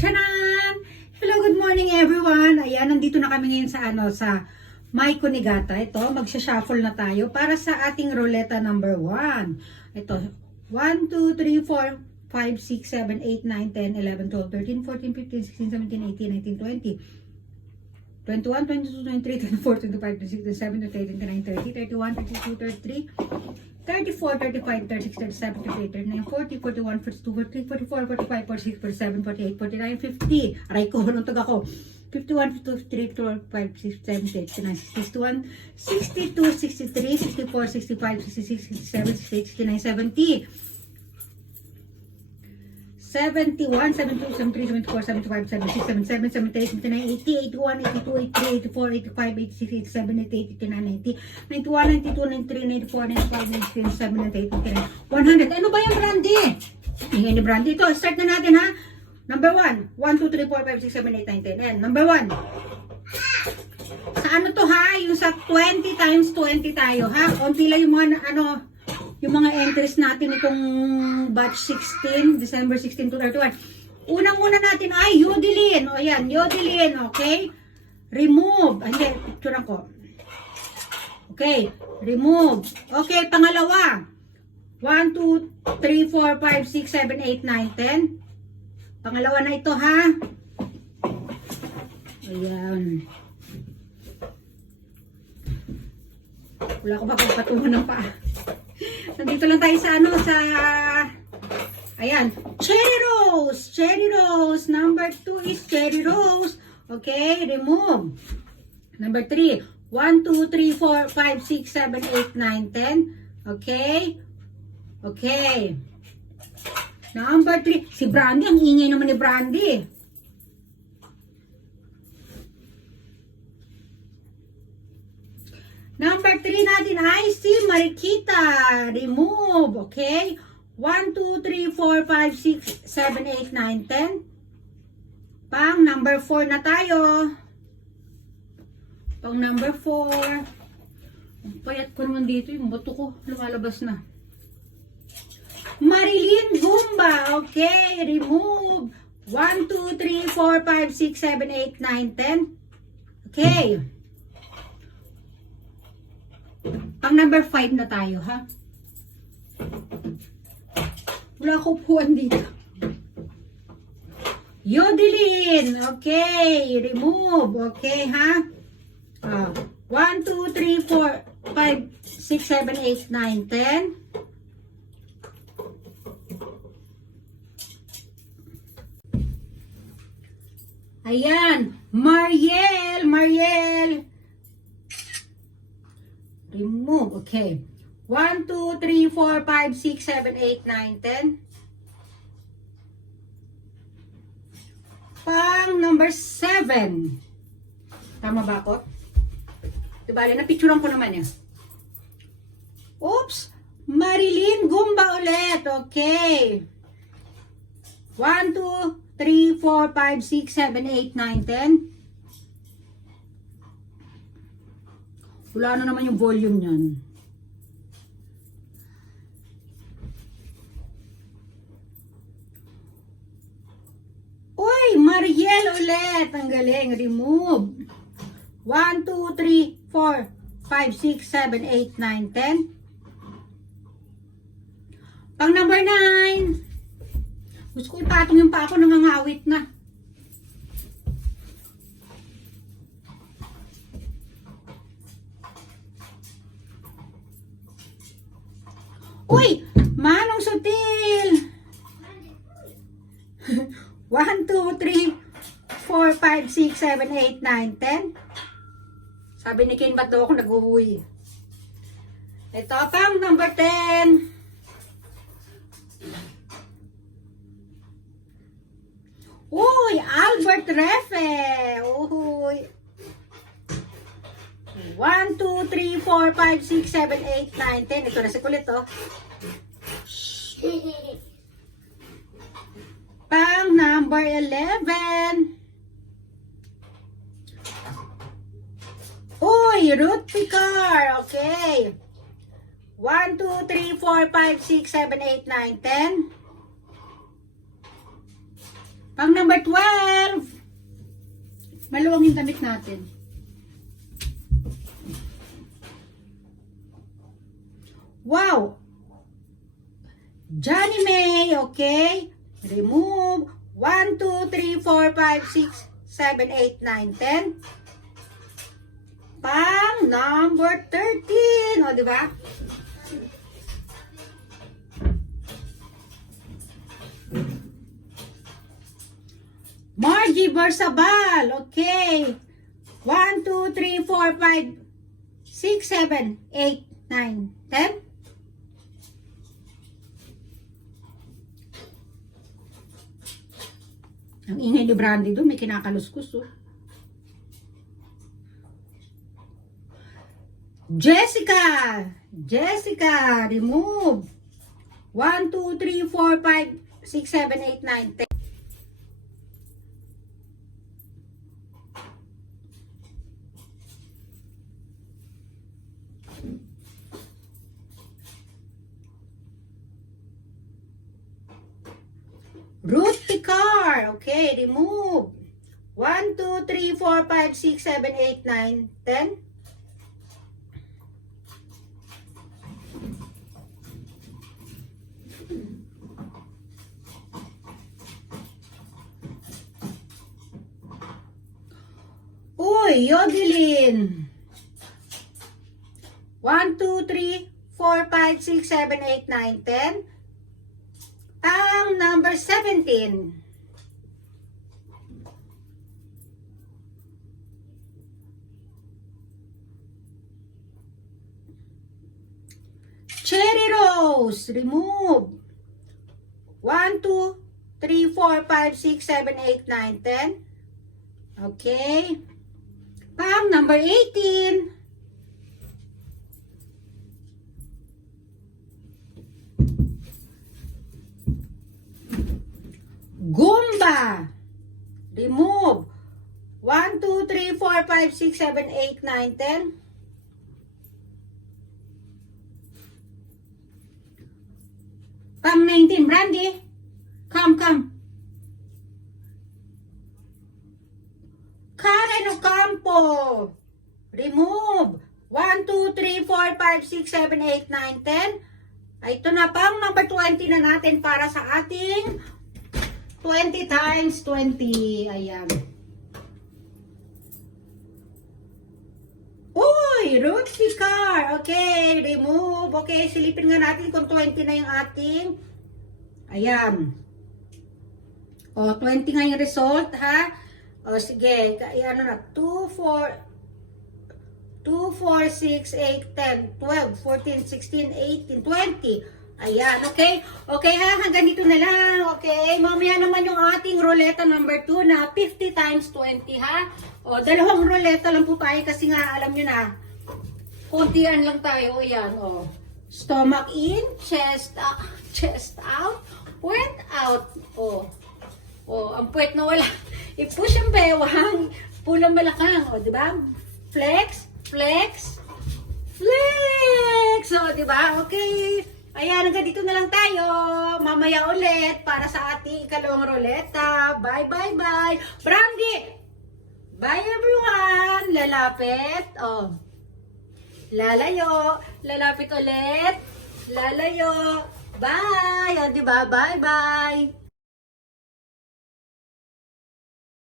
Charan! Hello, good morning everyone. Ayan, nandito na kami ngayon sa My Kunigata. Ito, magsha-shuffle na tayo para sa ating ruleta number 1. Ito, 1, 2, 3, 4, 5, 6, 7, 8, 9, 10, 11, 12, 13, 14, 15, 16, 17, 18, 19, 20, 21, 22, 23, 24, 25, 26, 27, 28, 29, 30, 31, 32, 33, 34, 35, 36, 37, 38, 39, 40, 41, 42, 43, 44, 45, 46, 47, 48, 49, 50. Aray ko, nantog ako. 51, 52, 53, 54, 55, 56, 57, 58, 59, 60, 61, 62, 63, 64, 65, 66, 67, 68, 69, 70. 71, 72, 73, 74, 75, 76, 77, 78, 79, 80, 81, 82, 83, 84, 85, 86, 87, 88, 89, 90, 91, 92, 93, 94, 95, 96, 97, 98, 99, 100. Ano ba yung brandy? Ingay ni brandy. Ito, start na natin ha. Number 1, 1, 2, 3, 4, 5, 6, 7, 8, 9, 10. Ayan, number 1. Sa ano to ha? Yung sa 20 times 20 tayo ha? Konti lang yung mga yung mga entries natin itong batch 16, December 16 to 31. Unang-una natin ay Yodelin. O yan, Yodelin, okay? Remove. Hindi, picturean ko. Okay, remove. Okay, pangalawa. 1, 2, 3, 4, 5, 6, 7, 8, 9, 10. Pangalawa na ito, ha? Ayan. Wala ko ba pagpatungan ng paa? Nandito lang tayo sa ayan, Cherry Rose. Cherry Rose. Number 2 is Cherry Rose. Okay, remove. Number 3. 1, 2, 3, 4, 5, 6, 7, 8, 9, 10. Okay. Okay. Number 3. Si Brandy, ang ingay naman ni Brandy. Number 3 natin ay si Marikita. Remove. Okay. 1, 2, 3, 4, 5, 6, 7, 8, 9, 10. Pang number 4 na tayo. Pang number 4. Ang payat ko naman dito. Yung bato ko lumalabas na. Marilyn Gumba. Okay. Remove. 1, 2, 3, 4, 5, 6, 7, 8, 9, 10. Okay. Pang number 5 na tayo, ha? Wala ko upuan dito. Yodelin. Okay. Remove. Okay, ha? 1, 2, 3, 4, 5, 6, 7, 8, 9, 10. Ayan. Mariel. Mariel. Remove. Okay. 1, 2, 3, 4, 5, 6, 7, 8, 9, 10. Pang number 7. Tama ba ako? Diba, napicturean ko naman yan. Oops! Marilyn Gumba ulit. Okay. 1, 2, 3, 4, 5, 6, 7, 8, 9, 10. Wala na naman yung volume niyan. Uy, Mariel ulit. Ang galing. Remove. 1, 2, 3, 4, 5, 6, 7, 8, 9, 10. Pang number 9. Gusto ko ipatong yung pa ako nangangawit na. Uy! Manong Sutil! 1, 2, 3, 4, 5, 6, 7, 8, 9, 10. Sabi ni Ken, ba't daw ako nag-uwi? Ito pang number 10. Uy! Albert Refe! Uy! 1, 2, 3, 4, 5, 6, 7, 8, 9, 10. Ito na si kulit, oh. Pang number 11. Uy, Ruth Picar. Okay. 1, 2, 3, 4, 5, 6, 7, 8, 9, 10. Pang number 12. Maluwang yung damit natin. Wow! Johnny May, okay? Remove 1, 2, 3, 4, 5, 6, 7, 8, 9, 10. Pang number 13. O, diba? Margie Barsabal, okay. 1, 2, 3, 4, 5, 6, 7, 8, 9, 10. Ang ingay ni Brandy doon, may kinakaluskus. Oh. Jessica! Jessica, remove. 1, 2, 3, 4, 5, 6, 7, 8, 9, 10. Ruth Picar, okay, remove. 1, 2, 3, 4, 5, 6, 7, 8, 9, 10. Uy, Yodelin. 1, 2, 3, 4, 5, 6, 7, 8, 9, 10. Ang number 17. Cherry Rose, remove. 1, 2, 3, 4, 5, 6, 7, 8, 9, 10. Okay. Pang number 18. Gumba. Remove. 1, 2, 3, 4, 5, 6, 7, 8, 9, 10. Pang 19. Brandy. Come. Karen Ocampo. Remove. 1, 2, 3, 4, 5, 6, 7, 8, 9, 10. Ay, ito na pang number 20 na natin para sa ating 20 times 20. Ayan. Uy, Ruth Picar. Okay, remove. Okay, silipin nga natin kung 20 na yung ating. Ayan. O, 20 nga yung result, ha? O, sige. Ano na? 2, 4, 6, 8, 10, 12, 14, 16, 18, 20. Ayan, okay? Okay ha, hanggang dito na lang, okay? Mamaya naman yung ating ruleta number 2 na 50 times 20 ha? O, dalawang ruleta lang po tayo kasi nga, alam nyo na, kuntian lang tayo, ayan, o. Stomach in, chest out, puwet out, o. O, ang puwet na wala. I-push ang bewang, pulang balakang, o, diba? Flex, flex, flex, o, diba? Okay. Ayan, hanggang dito na lang tayo. Mamaya ulit para sa ating ikalawang ruleta. Bye. Brandy! Bye everyone! Lalapit. Oh. Lalayo. Lalapit ulit. Lalayo. Bye! O, diba? Bye.